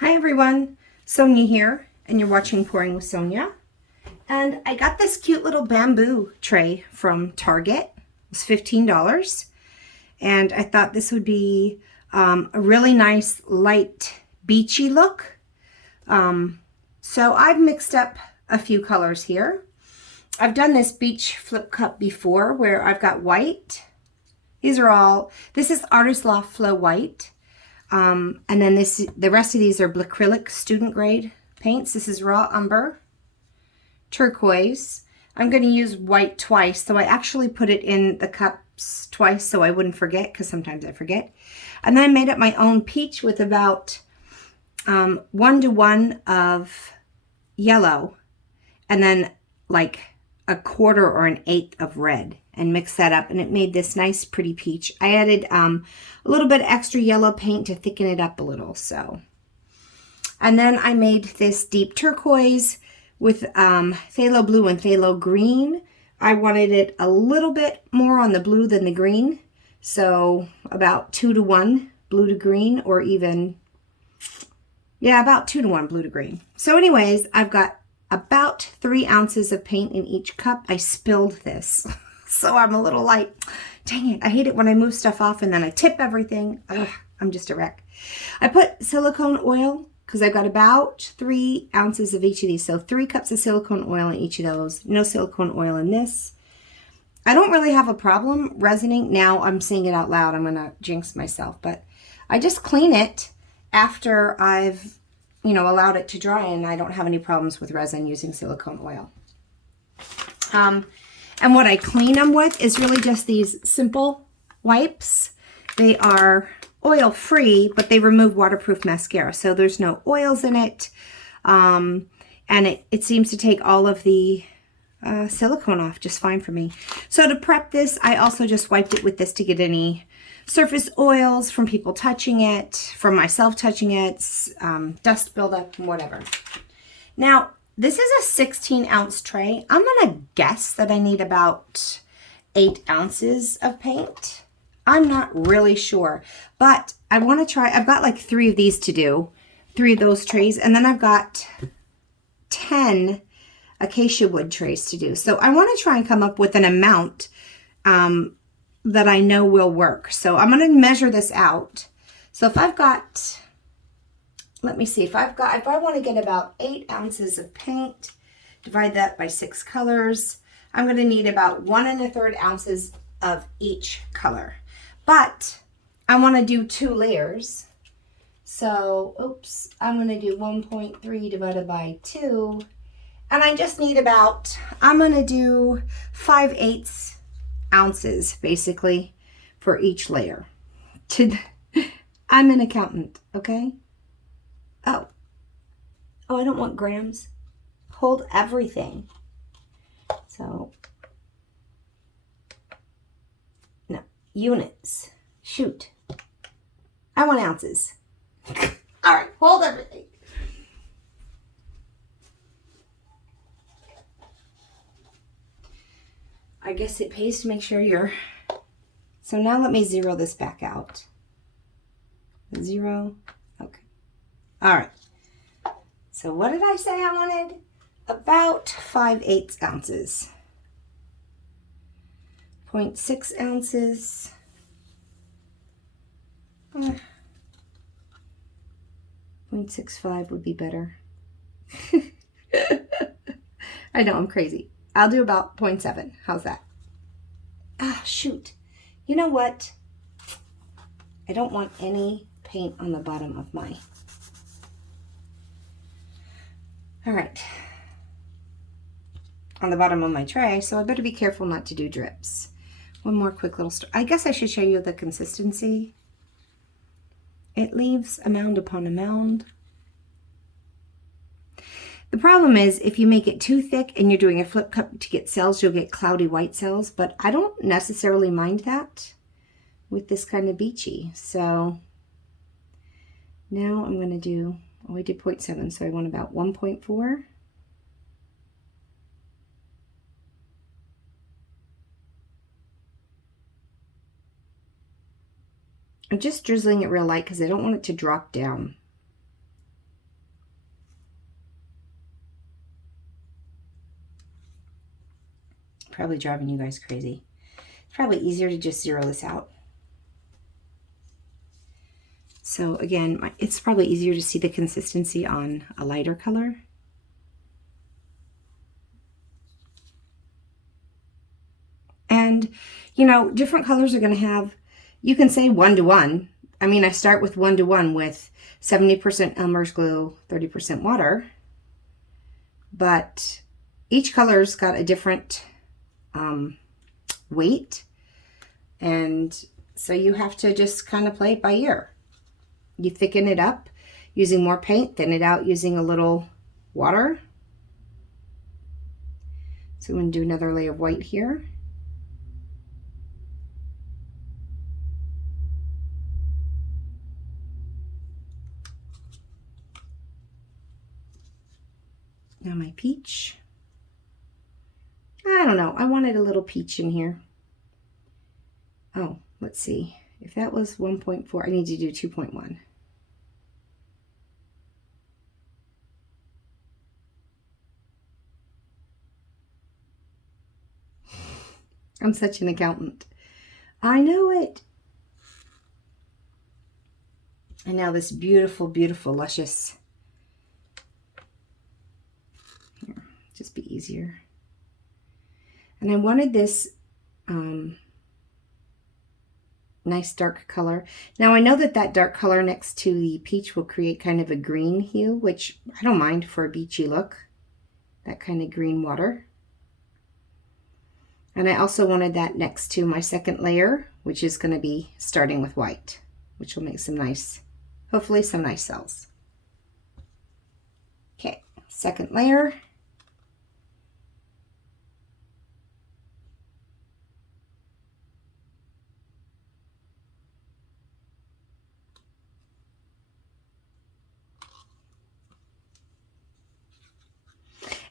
Hi everyone, Sonia here, and you're watching Pouring with Sonia. And I got this cute little bamboo tray from Target. It was $15. And I thought this would be a really nice light beachy look. So I've mixed up a few colors here. I've done this beach flip cup before where I've got white. This is Artist Loft Flow White. And then the rest of these are Blickrylic student grade paints. This is raw umber, turquoise. I'm going to use white twice, so I actually put it in the cups twice so I wouldn't forget, because sometimes I forget. And then I made up my own peach with about 1:1 of yellow, and then like a quarter or an eighth of red, and mix that up, and it made this nice pretty peach. I added a little bit extra yellow paint to thicken it up a little. And then I made this deep turquoise with phthalo blue and phthalo green. I wanted it a little bit more on the blue than the green, so about 2:1 blue to green, or even, yeah, about 2:1 blue to green. So anyways, I've got about 3 ounces of paint in each cup. I spilled this, so I'm a little like, dang it, I hate it when I move stuff off and then I tip everything. Ugh, I'm just a wreck. I put silicone oil because I've got about 3 ounces of each of these. So 3 cups of silicone oil in each of those. No silicone oil in this. I don't really have a problem resining. Now I'm saying it out loud. I'm going to jinx myself. But I just clean it after I've allowed it to dry, and I don't have any problems with resin using silicone oil. And what I clean them with is really just these simple wipes. They are oil free, but they remove waterproof mascara, so there's no oils in it. And it seems to take all of the silicone off just fine for me. So to prep this, I also just wiped it with this to get any surface oils from people touching it, from myself touching it, dust buildup, whatever. Now, this is a 16-ounce tray. I'm going to guess that I need about 8 ounces of paint. I'm not really sure, but I want to try. I've got like 3 of these to do, 3 of those trays, and then I've got 10 acacia wood trays to do. So I want to try and come up with an amount that I know will work. So I'm going to measure this out. So if I've got, let me see, if I want to get about 8 ounces of paint, divide that by 6 colors, I'm going to need about 1 1/3 ounces of each color. But I want to do 2 layers. So, oops, I'm going to do 1.3 divided by 2. And I just need about, I'm going to do 5/8 ounces basically for each layer. I'm an accountant, okay? Oh, I don't want grams. Hold everything. So, no, units. Shoot. I want ounces. All right, hold everything. I guess it pays to make sure you're... So now let me zero this back out. 0. Okay. All right. So what did I say I wanted? About 5/8 ounces. 0.6 ounces. 0.65 would be better. I know, I'm crazy. I'll do about 0.7. How's that? Ah, shoot. You know what? I don't want any paint on the bottom of my... All right. On the bottom of my tray, so I better be careful not to do drips. One more quick little story. I guess I should show you the consistency. It leaves a mound upon a mound. The problem is if you make it too thick and you're doing a flip cup to get cells, you'll get cloudy white cells, but I don't necessarily mind that with this kind of beachy. So now I'm going to do, oh, I did 0.7, so I want about 1.4. I'm just drizzling it real light because I don't want it to drop down. Probably driving you guys crazy. It's probably easier to just zero this out. So again, it's probably easier to see the consistency on a lighter color. And, you know, different colors are going to have, you can say 1-to-1. I mean, I start with 1-to-1 with 70% Elmer's glue, 30% water. But each color's got a different weight. And so you have to just kind of play it by ear. You thicken it up using more paint, thin it out using a little water. So I'm going to do another layer of white here. Now my peach. I don't know. I wanted a little peach in here. Oh, let's see. If that was 1.4, I need to do 2.1. I'm such an accountant. I know it. And now this beautiful, beautiful, luscious. Here, just be easier. And I wanted this nice dark color. Now I know that that dark color next to the peach will create kind of a green hue, which I don't mind for a beachy look. That kind of green water. And I also wanted that next to my second layer, which is going to be starting with white, which will make some nice, hopefully some nice cells. Okay, second layer.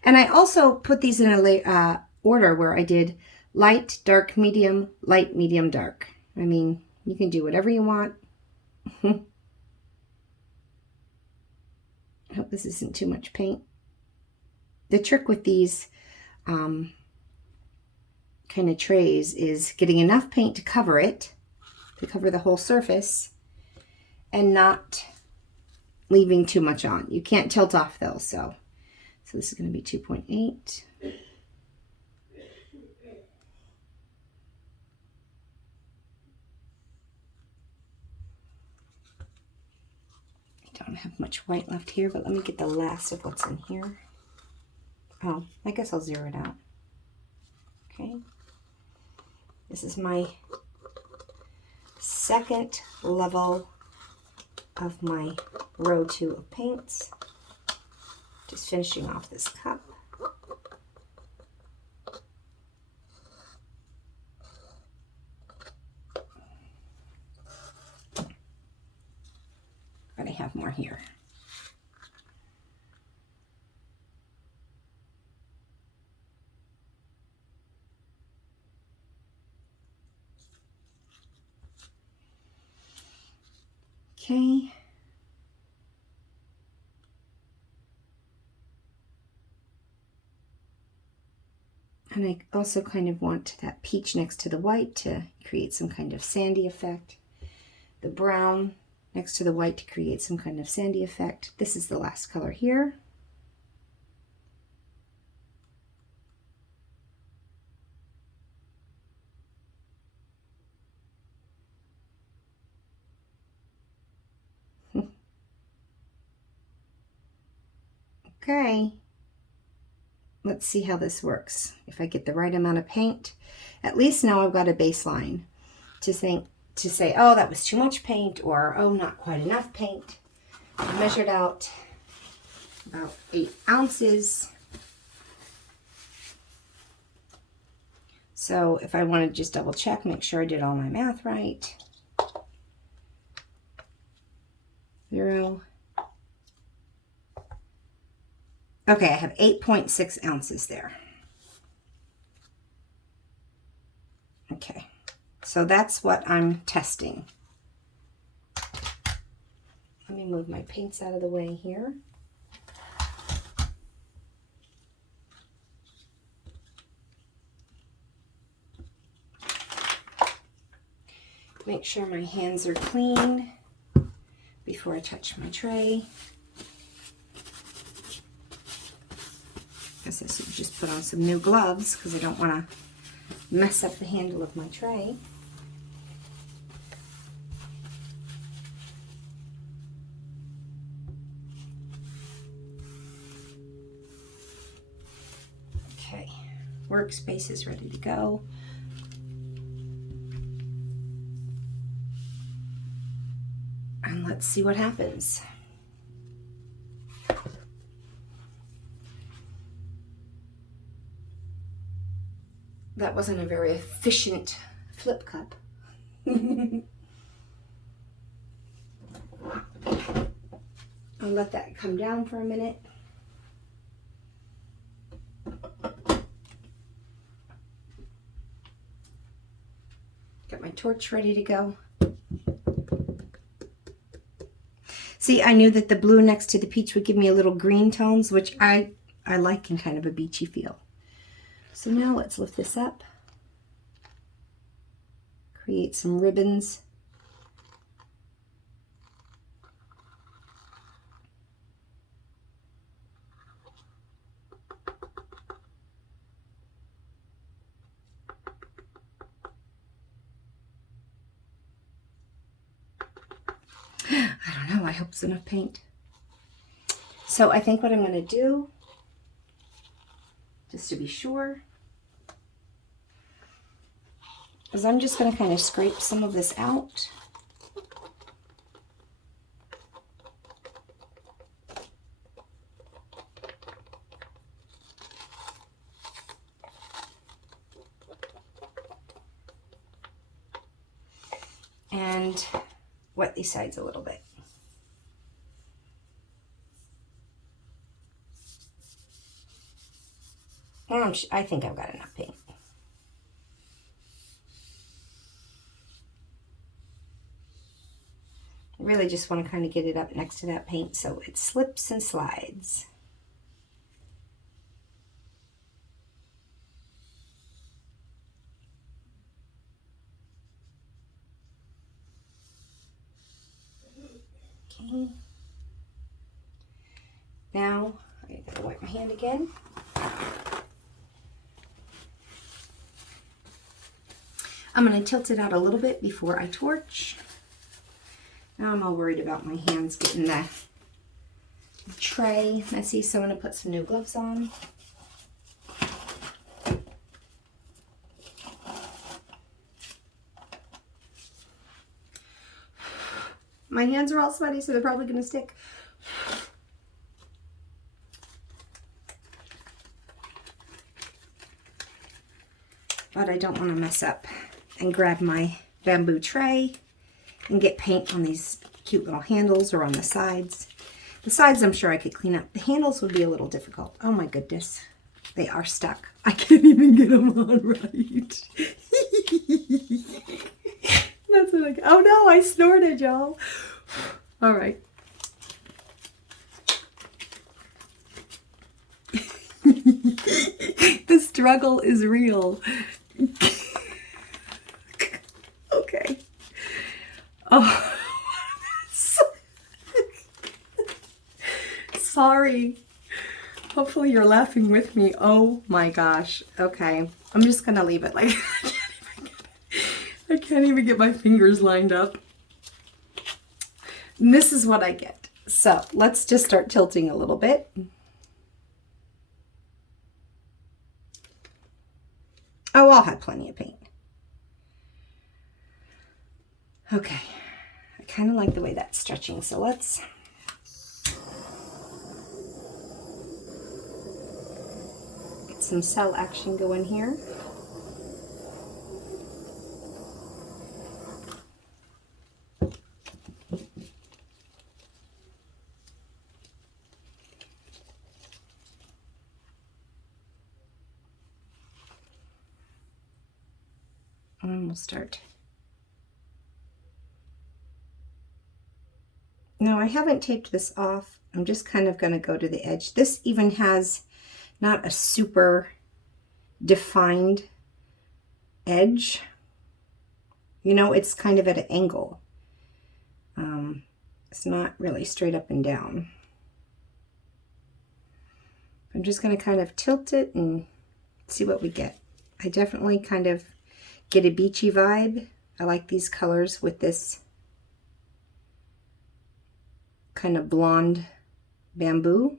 And I also put these in a order where I did light, dark, medium, light, medium, dark. I mean, you can do whatever you want. I hope this isn't too much paint. The trick with these kind of trays is getting enough paint to cover it, to cover the whole surface, and not leaving too much on. You can't tilt off though, so this is going to be 2.8. I don't have much white left here, but let me get the last of what's in here. Oh, I guess I'll zero it out. Okay. This is my second level of my row 2 of paints. Just finishing off this cup. But I have more here. Okay. And I also kind of want that peach next to the white to create some kind of sandy effect. The brown next to the white to create some kind of sandy effect. This is the last color here. Okay. Let's see how this works. If I get the right amount of paint, at least now I've got a baseline to say, oh, that was too much paint, or oh, not quite enough paint. I measured out about 8 ounces. So if I want to just double check, make sure I did all my math right. 0. Okay, I have 8.6 ounces there. Okay, so that's what I'm testing. Let me move my paints out of the way here. Make sure my hands are clean before I touch my tray. Guess I should just put on some new gloves because I don't want to mess up the handle of my tray. Okay, workspace is ready to go. And let's see what happens. That wasn't a very efficient flip cup. I'll let that come down for a minute. Got my torch ready to go. See, I knew that the blue next to the peach would give me a little green tones, which I like in kind of a beachy feel. So now let's lift this up, create some ribbons. I don't know, I hope it's enough paint. So I think what I'm going to do, just to be sure, is I'm just going to kind of scrape some of this out. And wet these sides a little bit. I think I've got enough paint. I really just want to kind of get it up next to that paint so it slips and slides. Okay. Now I gotta wipe my hand again. I'm going to tilt it out a little bit before I torch. Now I'm all worried about my hands getting the tray messy, so I'm going to put some new gloves on. My hands are all sweaty, so they're probably going to stick. But I don't want to mess up and grab my bamboo tray and get paint on these cute little handles or on the sides. The sides I'm sure I could clean up. The handles would be a little difficult. Oh my goodness. They are stuck. I can't even get them on right. That's what oh no, I snorted, y'all. All right. The struggle is real. Okay. Oh. Sorry. Hopefully you're laughing with me. Oh my gosh. Okay. I'm just gonna leave it like I can't even get my fingers lined up. And this is what I get. So let's just start tilting a little bit. Oh, I'll have plenty of paint. Okay. I kind of like the way that's stretching, so let's get some cell action going here. And we'll start. Now I haven't taped this off. I'm just kind of going to go to the edge. This even has not a super defined edge. You know, it's kind of at an angle. It's not really straight up and down. I'm just going to kind of tilt it and see what we get. I definitely kind of get a beachy vibe. I like these colors with this kind of blonde bamboo.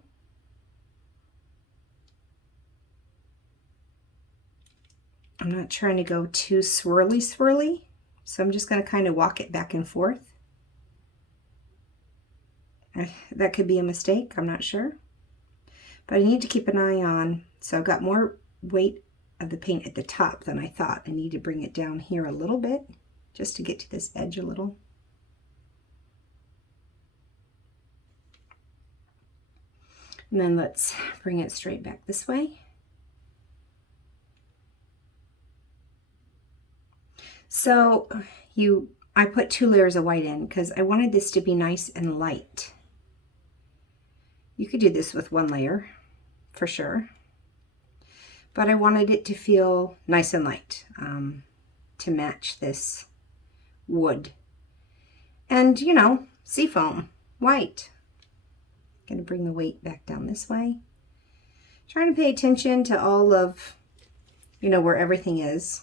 I'm not trying to go too swirly, so I'm just going to kind of walk it back and forth. That could be a mistake, I'm not sure. But I need to keep an eye on, so I've got more weight of the paint at the top than I thought. I need to bring it down here a little bit, just to get to this edge a little. And then let's bring it straight back this way. So I put 2 layers of white in because I wanted this to be nice and light. You could do this with 1 layer for sure, but I wanted it to feel nice and light to match this wood. And you know, seafoam, white. Gonna bring the weight back down this way. Trying to pay attention to all of, you know, where everything is.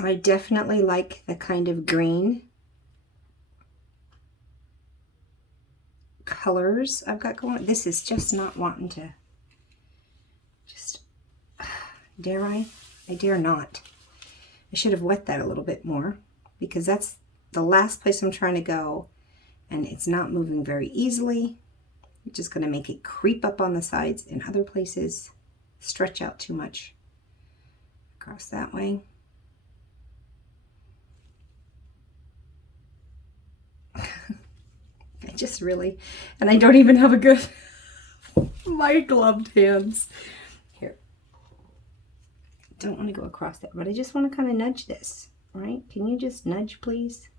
I definitely like the kind of green colors I've got going. This is just not wanting to, dare I? I dare not. I should have wet that a little bit more because that's the last place I'm trying to go and it's not moving very easily. I'm just going to make it creep up on the sides in other places, stretch out too much across that way. I just really, and I don't even have a good, my gloved hands. Here. Don't want to go across that, but I just want to kind of nudge this, right? Can you just nudge, please?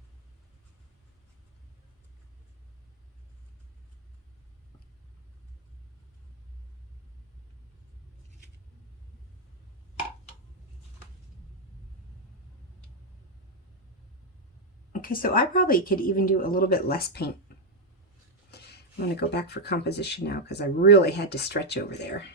Okay, so I probably could even do a little bit less paint. I'm going to go back for composition now because I really had to stretch over there.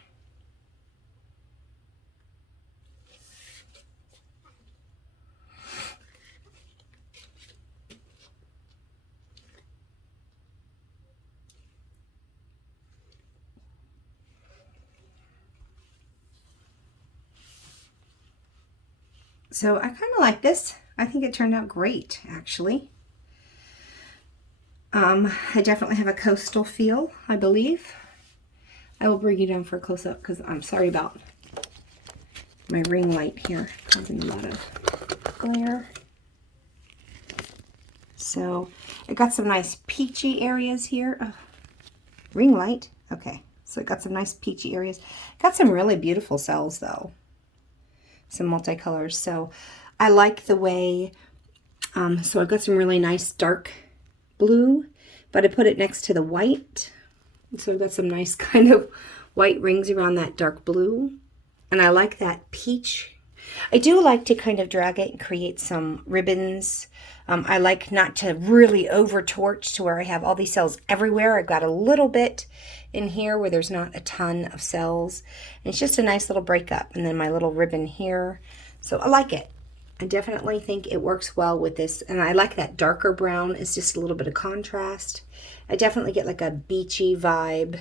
So I kind of like this. I think it turned out great, actually. I definitely have a coastal feel, I believe. I will bring you down for a close-up because I'm sorry about my ring light here causing a lot of glare. So it got some nice peachy areas here. Oh, ring light. Okay, so it got some nice peachy areas. Got some really beautiful cells though. Some multicolors. So I like the way, so I've got some really nice dark blue, but I put it next to the white. So I've got some nice kind of white rings around that dark blue. And I like that peach. I do like to kind of drag it and create some ribbons. I like not to really over torch to where I have all these cells everywhere. I've got a little bit in here where there's not a ton of cells. And it's just a nice little breakup. And then my little ribbon here. So I like it. I definitely think it works well with this. And I like that darker brown. It's just a little bit of contrast. I definitely get like a beachy vibe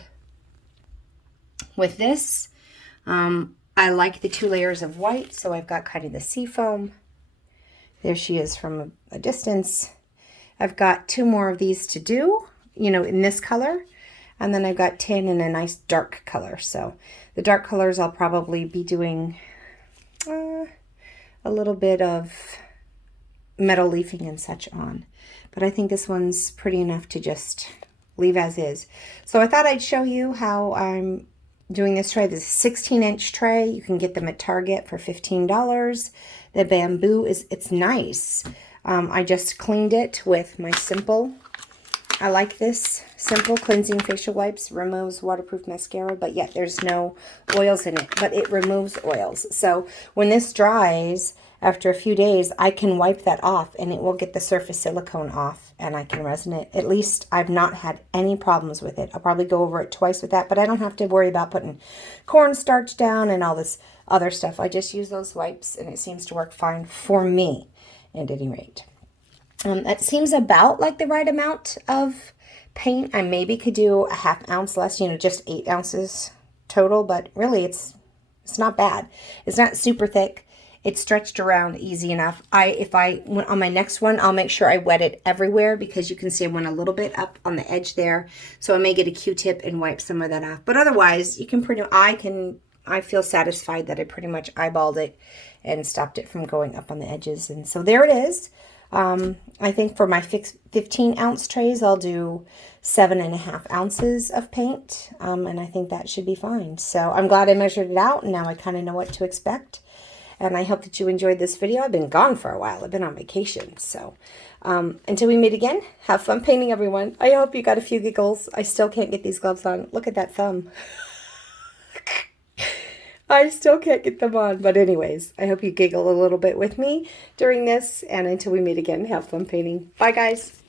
with this. I like the 2 layers of white. So I've got kind of the seafoam. There she is from a distance. I've got 2 more of these to do, you know, in this color. And then I've got 10 in a nice dark color. So the dark colors I'll probably be doing a little bit of metal leafing and such on. But I think this one's pretty enough to just leave as is. So I thought I'd show you how I'm doing this tray. This is a 16-inch tray. You can get them at Target for $15. The bamboo it's nice. I just cleaned it with my simple I like this simple cleansing facial wipes. Removes waterproof mascara, but yet there's no oils in it, but it removes oils. So when this dries after a few days, I can wipe that off and it will get the surface silicone off and I can resin it. At least I've not had any problems with it. I'll probably go over it twice with that, but I don't have to worry about putting cornstarch down and all this other stuff. I just use those wipes and it seems to work fine for me at any rate. That seems about like the right amount of paint. I maybe could do a ½ ounce less, you know, just 8 ounces total, but really it's not bad. It's not super thick. It's stretched around easy enough. If I went on my next one, I'll make sure I wet it everywhere because you can see I went a little bit up on the edge there. So I may get a Q-tip and wipe some of that off. But otherwise, you can I feel satisfied that I pretty much eyeballed it and stopped it from going up on the edges. And so there it is. I think for my 15 ounce trays, I'll do 7.5 ounces of paint. And I think that should be fine. So I'm glad I measured it out and now I kind of know what to expect. And I hope that you enjoyed this video. I've been gone for a while. I've been on vacation. So until we meet again, have fun painting, everyone. I hope you got a few giggles. I still can't get these gloves on. Look at that thumb. I still can't get them on. But anyways, I hope you giggle a little bit with me during this. And until we meet again, have fun painting. Bye, guys.